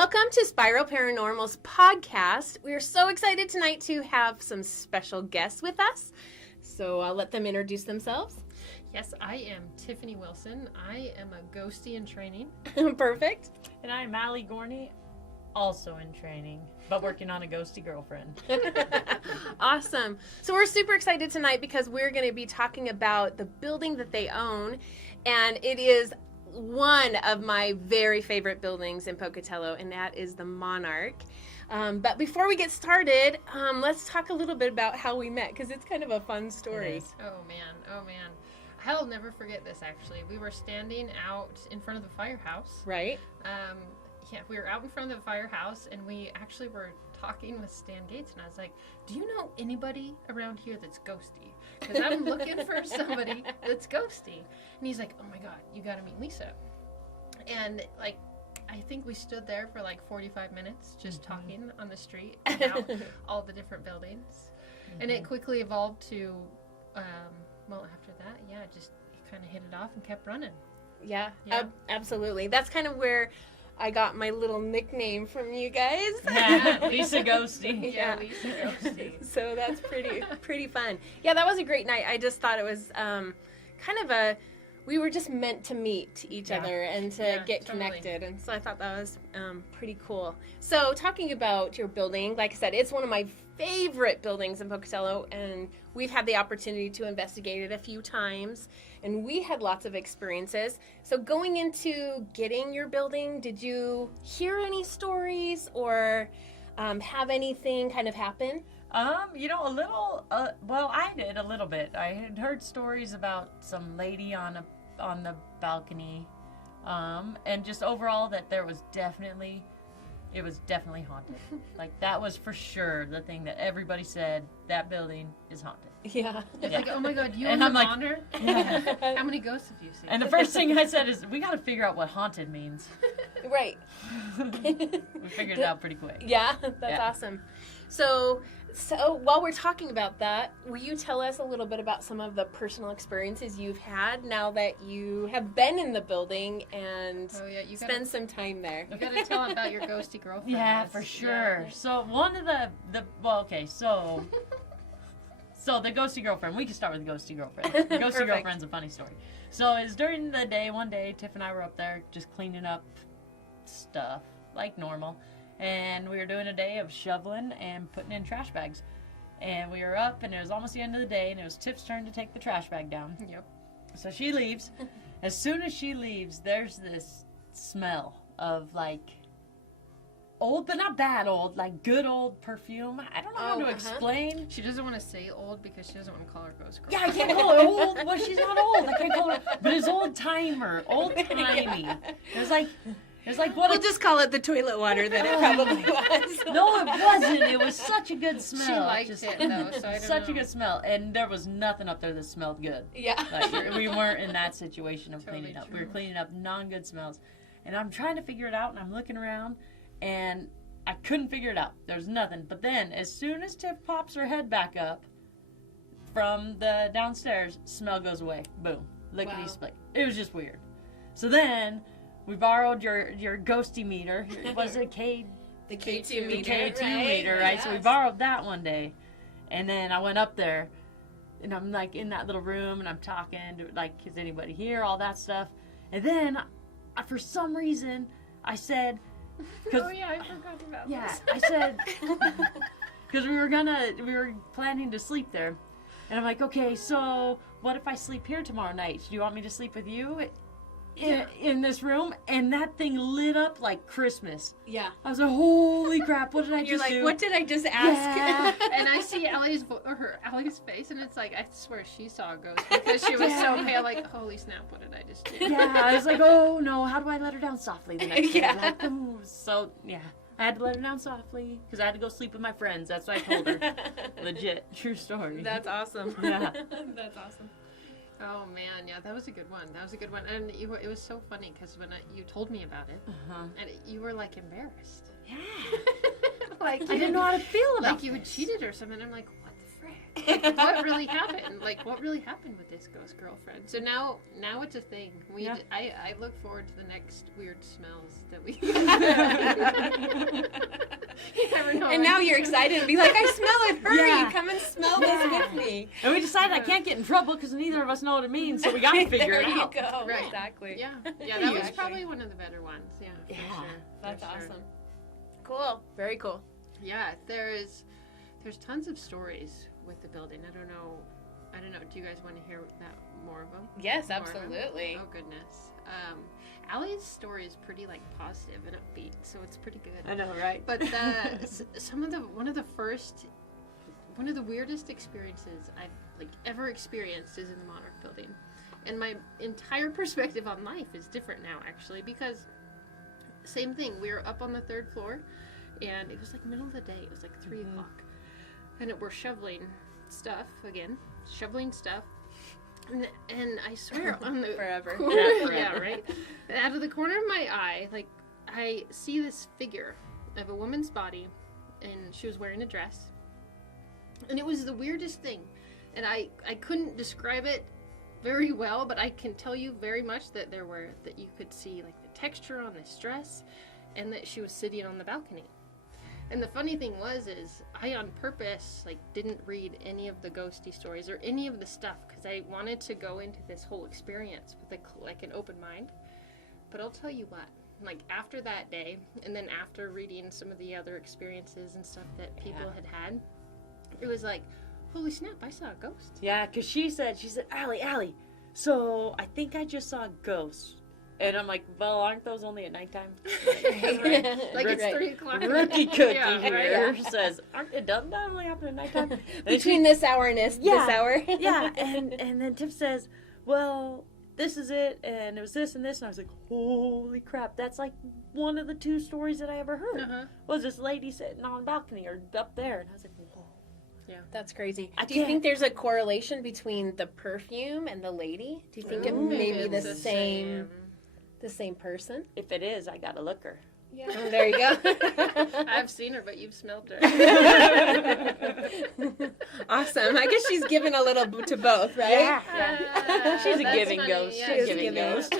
Welcome to SPIRO Paranormal's podcast. We are so excited tonight to have some special guests with us. So I'll let them introduce themselves. Yes, I am Tiffani Wilson. I am a ghostie in training. Perfect. And I'm Ali Gorney, also in training, but working on a ghosty girlfriend. Awesome. So we're super excited tonight because we're going to be talking about the building that they own. And it is one of my very favorite buildings in Pocatello, and that is the Monarch. But before we get started, let's talk a little bit about how we met, because it's kind of a fun story. Oh man. I'll never forget this, actually. We were standing out in front of the firehouse. Right? We were out in front of the firehouse, and we actually were talking with Stan Gates, and I was like, do you know anybody around here that's ghosty? Because I'm looking for somebody that's ghosty. And he's like, oh my God, you gotta meet Lisa. And I think we stood there for 45 minutes just talking on the street about all the different buildings. And it quickly evolved to, after that, just kind of hit it off and kept running. Yeah. Absolutely. That's kind of where I got my little nickname from you guys. Yeah, Lisa Ghosty. Yeah, Lisa Ghosty. So that's pretty fun. Yeah, that was a great night. I just thought it was we were just meant to meet each other and to get connected. And so I thought that was pretty cool. So talking about your building, like I said, it's one of my favorite buildings in Pocatello, and we've had the opportunity to investigate it a few times, and we had lots of experiences. So going into getting your building, did you hear any stories or have anything kind of happen? A little, I did a little bit. I had heard stories about some lady on the balcony, and just overall that it was definitely haunted. That was for sure the thing that everybody said, that building is haunted. Yeah. It's like, oh my God, you and and I'm like, honor? Yeah. How many ghosts have you seen? And the first thing I said is, we got to figure out what haunted means. Right. We figured it out pretty quick. Yeah, that's awesome. So while we're talking about that, will you tell us a little bit about some of the personal experiences you've had now that you have been in the building and spend some time there? You gotta tell them about your ghosty girlfriend. Yeah, for sure. Yeah. So one of so the ghosty girlfriend, we can start with the ghosty girlfriend. The ghosty girlfriend's a funny story. So it's during the day, one day, Tiff and I were up there just cleaning up stuff like normal. And we were doing a day of shoveling and putting in trash bags. And we were up, and it was almost the end of the day, and it was Tiff's turn to take the trash bag down. Yep. So she leaves. As soon as she leaves, there's this smell of old, but not bad old, good old perfume. I don't know how to explain. She doesn't want to say old because she doesn't want to call her ghost girl. Yeah, I can't call her old. Well, she's not old. I can't call her, but it's old-timey. It was what we'll just call it the toilet water that it probably was. No, it wasn't. It was such a good smell. She liked it, though, so I don't Such know. a good smell. And there was nothing up there that smelled good. Yeah. We weren't in that situation of Totally cleaning up. true. We were cleaning up non-good smells. And I'm trying to figure it out, and I'm looking around, and I couldn't figure it out. There's nothing. But then, as soon as Tiff pops her head back up from the downstairs, smell goes away. Boom. Lickety-split. It was just weird. So then, we borrowed your ghosty meter. Was it the K2 meter? The K2 meter, right? Yes. So we borrowed that one day. And then I went up there, and I'm in that little room, and I'm talking to, is anybody here? All that stuff. And then, for some reason, I said... Oh yeah, I forgot about this. Yeah, I said... Because we were planning to sleep there. And I'm like, okay, so what if I sleep here tomorrow night? Do you want me to sleep with you in this room? And that thing lit up like Christmas. Yeah. I was like, holy crap, what did I You're just do? You're like, what did I just ask? Yeah. And I see Allie's face, and it's like, I swear she saw a ghost because she was so pale, holy snap, what did I just do? Yeah, I was like, oh no, how do I let her down softly the next day? Yeah. So, yeah. I had to let her down softly because I had to go sleep with my friends. That's what I told her. Legit. True story. That's awesome. Yeah. That's awesome. Oh man, yeah, that was a good one. And it was so funny because when you told me about it, and you were embarrassed. Yeah. I didn't know how to feel about you had cheated or something. I'm like, what the frick? what really happened? Like, what really happened with this ghost girlfriend? So now it's a thing. I look forward to the next weird smells that we. You never know. And now you're excited to be like, I smell it. Hurry, come and smell this with me. And we decided I can't get in trouble because neither of us know what it means, so we got to figure it out. There you go. Right. Exactly. Yeah, that was probably one of the better ones. Yeah, for sure. That's For sure. awesome. Cool. Very cool. Yeah, there's tons of stories with the building. I don't know. Do you guys want to hear that more of them? Yes, More of them? absolutely. Oh goodness. Allie's story is pretty like positive and upbeat, so it's pretty good. I know, right? But one of the weirdest experiences I've like ever experienced is in the Monarch Building, and my entire perspective on life is different now actually, because same thing. We were up on the 3rd floor, and it was like middle of the day. It was like 3 o'clock, and we're shoveling stuff. And I swear on the Forever. corner, yeah, right. Out of the corner of my eye, like I see this figure of a woman's body, and she was wearing a dress, and it was the weirdest thing, and I couldn't describe it very well, but I can tell you very much that you could see like the texture on this dress, and that she was sitting on the balcony. And the funny thing is I on purpose like didn't read any of the ghosty stories or any of the stuff because I wanted to go into this whole experience with like an open mind. But I'll tell you what, like after that day, and then after reading some of the other experiences and stuff that people had, it was like, holy snap, I saw a ghost. Yeah, because she said, Allie, so I think I just saw a ghost. And I'm like, well, aren't those only at nighttime? Like it's 3 o'clock. Rookie cookie Yeah, here right. says, doesn't that only happen at nighttime? Between this hour and this hour. Yeah, and then Tiff says, well, this is it, and it was this and this, and I was like, holy crap, that's like one of the 2 stories that I ever heard. Was this lady sitting on a balcony or up there, and I was like, whoa. Yeah, that's crazy. Do you think there's a correlation between the perfume and the lady? Do you think it may be the same person? If it is, I gotta look her. Yeah. Oh, there you go. I've seen her, but you've smelled her. Awesome. I guess she's given a little to both, right? Yeah. She's a That's giving funny. ghost. Yeah, She's a giving ghost.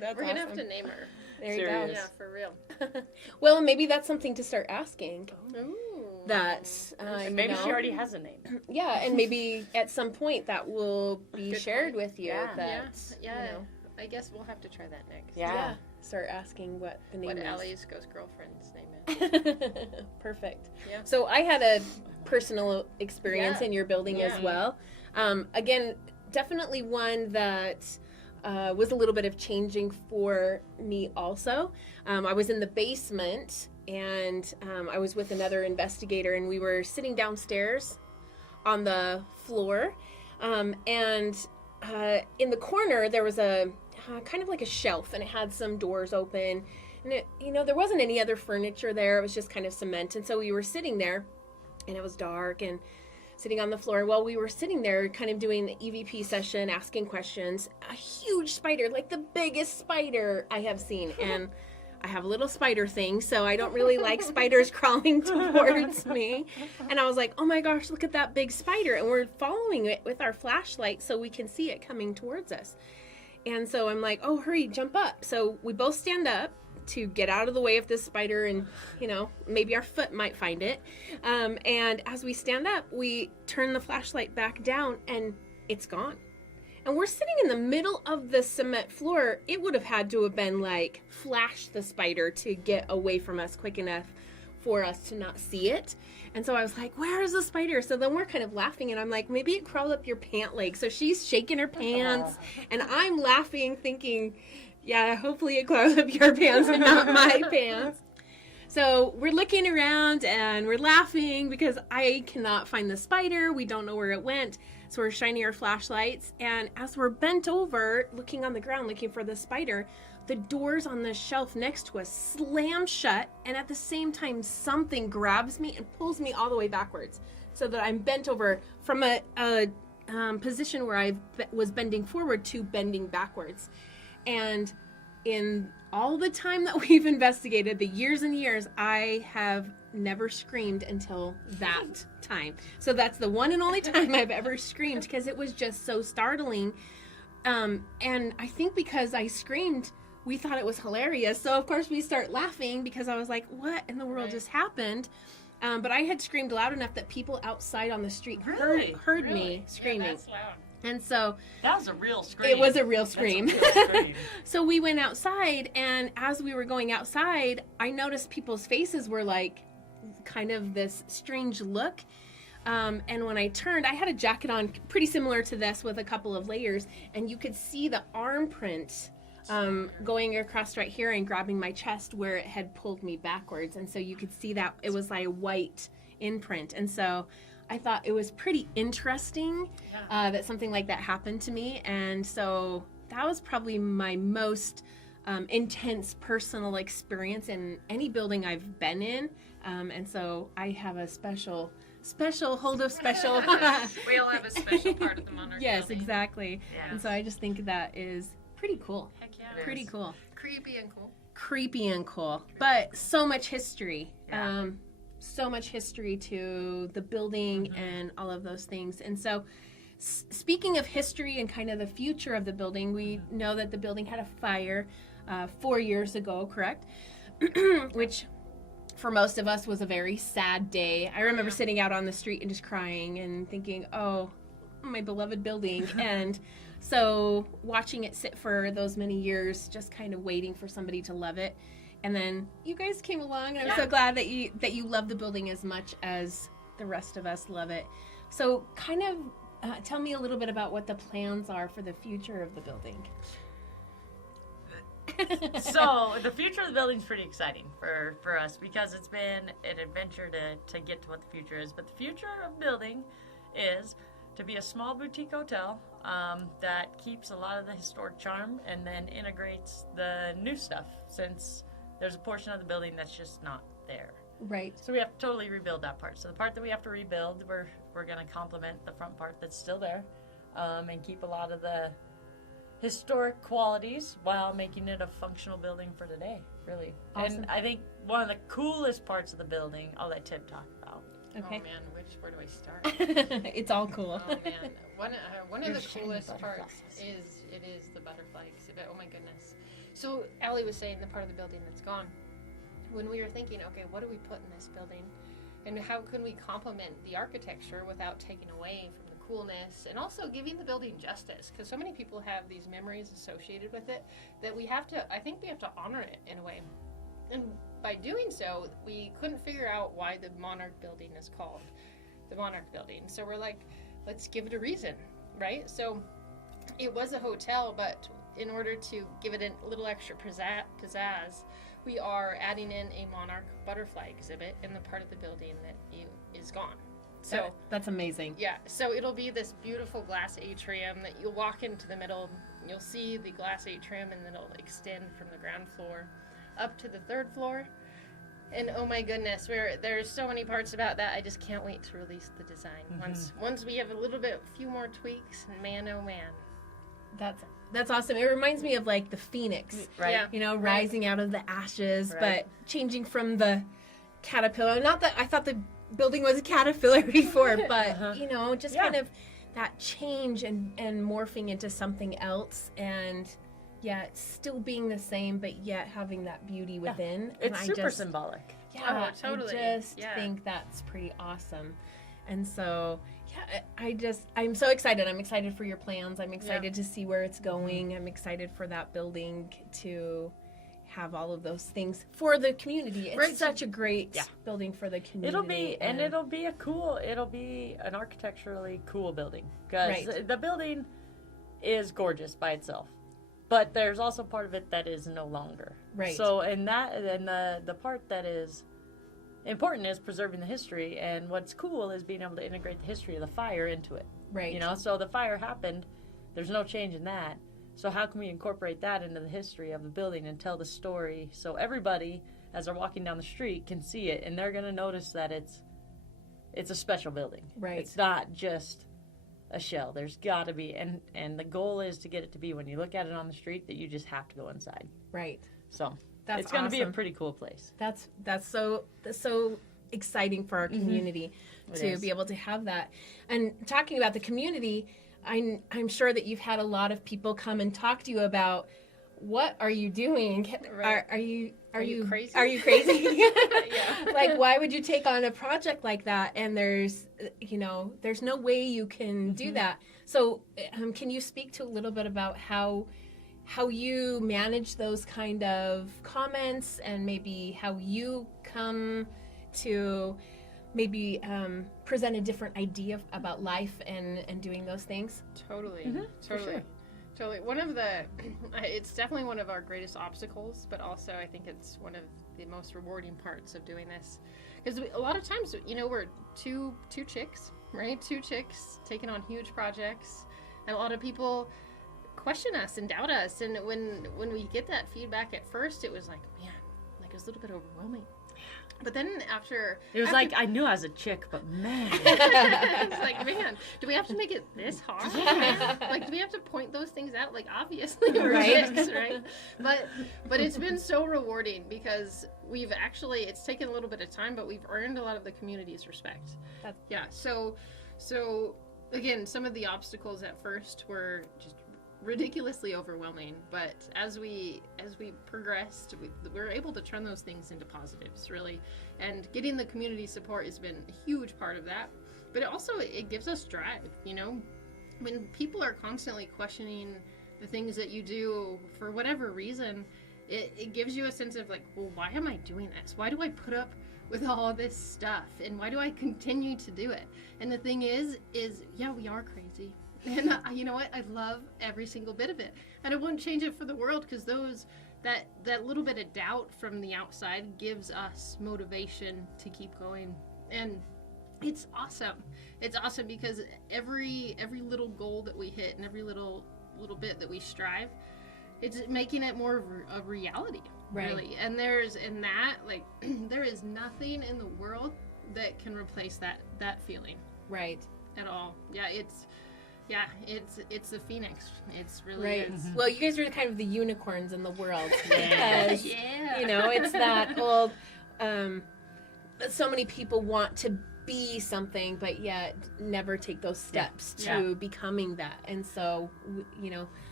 That's We're gonna have to name her. There Serious. you Yeah, for real. go. Well, maybe that's something to start asking. Ooh. That's And maybe she already has a name. Yeah, and maybe at some point that will be Good shared point. with you. Yeah. That, Yeah. You know, I guess we'll have to try that next. Yeah. start asking what the name What is. Allie's ghost girlfriend's name is. Perfect. Yeah. So I had a personal experience Yeah. in your building as well. Again, definitely one that was a little bit of changing for me also. I was in the basement, and I was with another investigator, and we were sitting downstairs on the floor, and in the corner there was a kind of like a shelf, and it had some doors open, and it, there wasn't any other furniture there. It was just kind of cement. And so we were sitting there, and it was dark, and sitting on the floor. While we were sitting there kind of doing the EVP session, asking questions, a huge spider, like the biggest spider I have seen. And I have a little spider thing, so I don't really like spiders crawling towards me. And I was like, oh my gosh, look at that big spider. And we're following it with our flashlight so we can see it coming towards us. And so I'm like, oh, hurry, jump up. So we both stand up to get out of the way of this spider, and maybe our foot might find it. And as we stand up, we turn the flashlight back down, and it's gone. And we're sitting in the middle of the cement floor. It would have had to have been like flash the spider to get away from us quick enough for us to not see it. And so I was like, where is the spider? So then we're kind of laughing, and I'm like, maybe it crawled up your pant leg. So she's shaking her pants, and I'm laughing, thinking, yeah, hopefully it crawled up your pants and not my pants. So we're looking around, and we're laughing because I cannot find the spider. We don't know where it went. So we're shining our flashlights, and as we're bent over, looking on the ground, looking for the spider, the doors on the shelf next to us slam shut, and at the same time, something grabs me and pulls me all the way backwards, so that I'm bent over from a position where I was bending forward to bending backwards. And in all the time that we've investigated, the years and years, I have never screamed until that time. So that's the one and only time I've ever screamed, because it was just so startling. And I think because I screamed, we thought it was hilarious. So of course we start laughing, because I was like, what in the world just happened? But I had screamed loud enough that people outside on the street heard me screaming. Yeah, that's loud. And so that was a real scream. It was a real scream. That's a real scream. So we went outside, and as we were going outside, I noticed people's faces were like kind of this strange look. And when I turned, I had a jacket on pretty similar to this with a couple of layers, and you could see the arm print going across right here and grabbing my chest where it had pulled me backwards. And so you could see that it was like a white imprint. And so I thought it was pretty interesting that something like that happened to me. And so that was probably my most intense personal experience in any building I've been in. And so I have a special hold of special. We all have a special part of the Monarch Yes, Building. exactly. Yes. And so I just think that is pretty cool. Heck yeah. Pretty cool. Creepy and cool. Creepy and cool. But so much history. Yeah. So much history to the building and all of those things. And so speaking of history and kind of the future of the building, we know that the building had a fire 4 years ago, correct? Which for most of us was a very sad day. I remember sitting out on the street and just crying and thinking, oh, my beloved building. And so watching it sit for those many years, just kind of waiting for somebody to love it. And then you guys came along, and I'm so glad that you love the building as much as the rest of us love it. So kind of tell me a little bit about what the plans are for the future of the building. So the future of the building is pretty exciting for us, because it's been an adventure to get to what the future is. But the future of building is to be a small boutique hotel that keeps a lot of the historic charm and then integrates the new stuff, since there's a portion of the building that's just not there. Right. So we have to totally rebuild that part. So the part that we have to rebuild, we're going to complement the front part that's still there, and keep a lot of the historic qualities while making it a functional building for today, really. Awesome. And I think one of the coolest parts of the building, I'll let Tim talk about. Okay. Oh man, where do I start? It's all cool. Oh man, one of Your the shiny coolest butterflies. parts is the butterfly exhibit. Oh my goodness. So Ali was saying the part of the building that's gone. When we were thinking, okay, what do we put in this building, and how can we complement the architecture without taking away from the coolness, and also giving the building justice, because so many people have these memories associated with it that I think we have to honor it in a way. And by doing so, we couldn't figure out why the Monarch Building is called the Monarch Building. So we're like, let's give it a reason, right? So it was a hotel, but in order to give it a little extra pizzazz, we are adding in a monarch butterfly exhibit in the part of the building that is gone. So that's amazing. yeah, so it'll be this beautiful glass atrium that you'll walk into the middle, you'll see the glass atrium, and then it'll extend from the ground floor up to the third floor. And oh my goodness, there's so many parts about that. I just can't wait to release the design. Once we have a few more tweaks, man, oh man. That's awesome. It reminds me of like the phoenix, Right. Yeah. you know, rising out of the ashes, Right. but changing from the caterpillar. Not that I thought the building was a caterpillar before, but you know, just kind of that change and morphing into something else, and it's still being the same, but yet having that beauty within. It's and super symbolic. Yeah, Oh, totally. I just think that's pretty awesome. And so, I'm so excited. I'm excited for your plans. I'm excited to see where it's going. I'm excited for that building to have all of those things for the community. It's such a great building for the community. It'll be an architecturally cool building, because the building is gorgeous by itself. But there's also part of it that is no longer. Right. So, the part that is important is preserving the history, and what's cool is being able to integrate the history of the fire into it. Right. You know, so the fire happened, there's no change in that. So how can we incorporate that into the history of the building and tell the story, so everybody, as they're walking down the street, can see it, and they're going to notice that it's a special building. Right. It's not just a shell. There's got to be, and the goal is to get it to be when you look at it on the street that you just have to go inside. Right. So That's it's going to be a awesome. pretty cool place. That's so exciting for our community to be able to have that. And talking about the community, I'm sure that you've had a lot of people come and talk to you about, what are you doing? Right. Are you crazy? Are you crazy? Yeah. Like, why would you take on a project like that? And there's no way you can do that. So can you speak to a little bit about how you manage those kind of comments, and maybe how you come to maybe present a different idea about life and doing those things? Totally. for sure. Totally. It's definitely one of our greatest obstacles, but also I think it's one of the most rewarding parts of doing this. Because a lot of times, we're two chicks, right? Two chicks taking on huge projects. And a lot of people question us and doubt us. And when we get that feedback at first, it was like, man, it was a little bit overwhelming. But then after... It was like, I knew I was a chick, but man. It's like, man, do we have to make it this hard? Like, do we have to point those things out? Like, obviously, we're chicks, right? But it's been so rewarding, because we've actually, it's taken a little bit of time, but we've earned a lot of the community's respect. Yeah, so again, some of the obstacles at first were just ridiculously overwhelming, but as we progressed, we were able to turn those things into positives, really. And getting the community support has been a huge part of that. But it gives us drive, when people are constantly questioning the things that you do for whatever reason, it gives you a sense of like, well, why am I doing this? Why do I put up with all this stuff, and why do I continue to do it? And the thing is yeah, we are crazy. And you know what? I love every single bit of it. And I wouldn't change it for the world, because that little bit of doubt from the outside gives us motivation to keep going. And it's awesome. It's awesome because every little goal that we hit, and every little bit that we strive, it's making it more of a reality, really. And there is nothing in the world that can replace that feeling. Right. At all. It's the phoenix. It's really right. Well, you guys are kind of the unicorns in the world. Yeah. Because, it's that old, so many people want to be something, but yet never take those steps to becoming that. And so,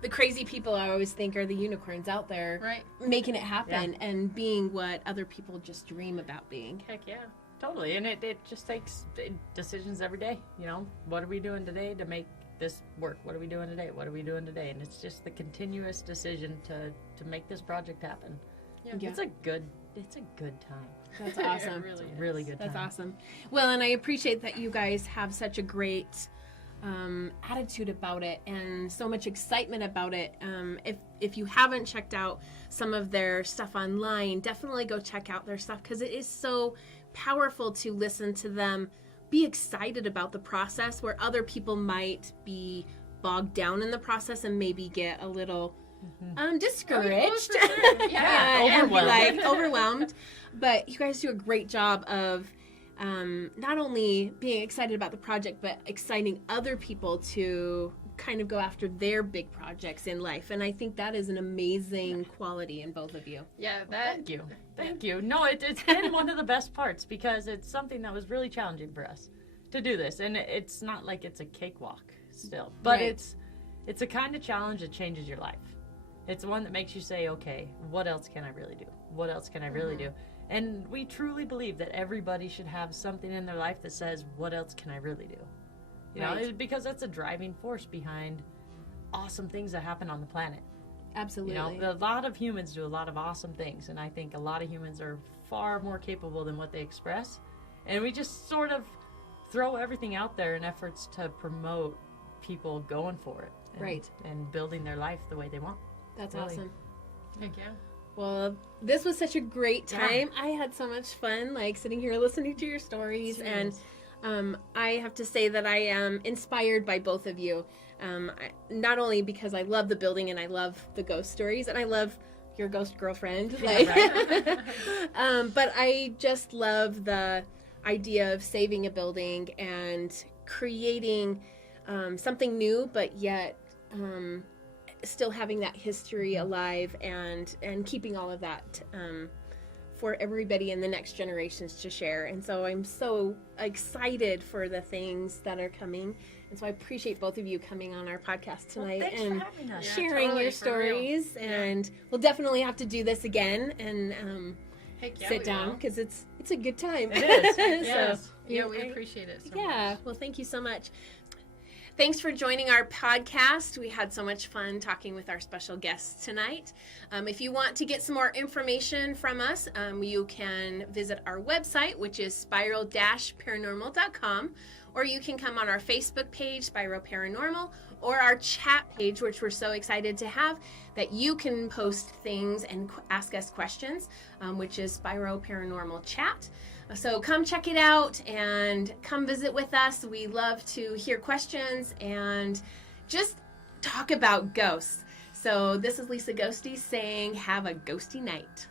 the crazy people I always think are the unicorns out there, right, making it happen and being what other people just dream about being. Heck yeah. Totally. And it just takes decisions every day. What are we doing today to make this work? What are we doing today? What are we doing today? And it's just the continuous decision to make this project happen. Yeah. It's a good time. That's awesome. It's a really good time. That's awesome. Well, and I appreciate that you guys have such a great attitude about it, and so much excitement about it. If you haven't checked out some of their stuff online, definitely go check out their stuff, because it is so powerful to listen to them be excited about the process, where other people might be bogged down in the process and maybe get a little discouraged. Overwhelmed. And be like overwhelmed. But you guys do a great job of not only being excited about the project, but exciting other people to kind of go after their big projects in life. And I think that is an amazing quality in both of you. Yeah, Thank you. No, it's been one of the best parts, because it's something that was really challenging for us to do this. And it's not like it's a cakewalk still, but it's a kind of challenge that changes your life. It's one that makes you say, okay, what else can I really do? What else can I really do? And we truly believe that everybody should have something in their life that says, what else can I really do? Because that's a driving force behind awesome things that happen on the planet. Absolutely. A lot of humans do a lot of awesome things, and I think a lot of humans are far more capable than what they express. And we just sort of throw everything out there in efforts to promote people going for it. And building their life the way they want. That's really awesome. Heck yeah. Well, this was such a great time. I had so much fun, sitting here listening to your stories. Cheers. And I have to say that I am inspired by both of you. Not only because I love the building and I love the ghost stories, and I love your ghost girlfriend, but I just love the idea of saving a building and creating something new, but yet still having that history alive and keeping all of that for everybody in the next generations to share. And so I'm so excited for the things that are coming. And so I appreciate both of you coming on our podcast tonight and sharing your stories. And we'll definitely have to do this again and sit down because it's a good time. It is. Yes. So, we appreciate it so much. Well, thank you so much. Thanks for joining our podcast. We had so much fun talking with our special guests tonight. If you want to get some more information from us, you can visit our website, which is spiral-paranormal.com, or you can come on our Facebook page, SPIRO Paranormal, or our chat page, which we're so excited to have, that you can post things and ask us questions, which is SPIRO Paranormal Chat. So come check it out and come visit with us. We love to hear questions and just talk about ghosts. So this is Lisa Ghosty saying, have a ghosty night.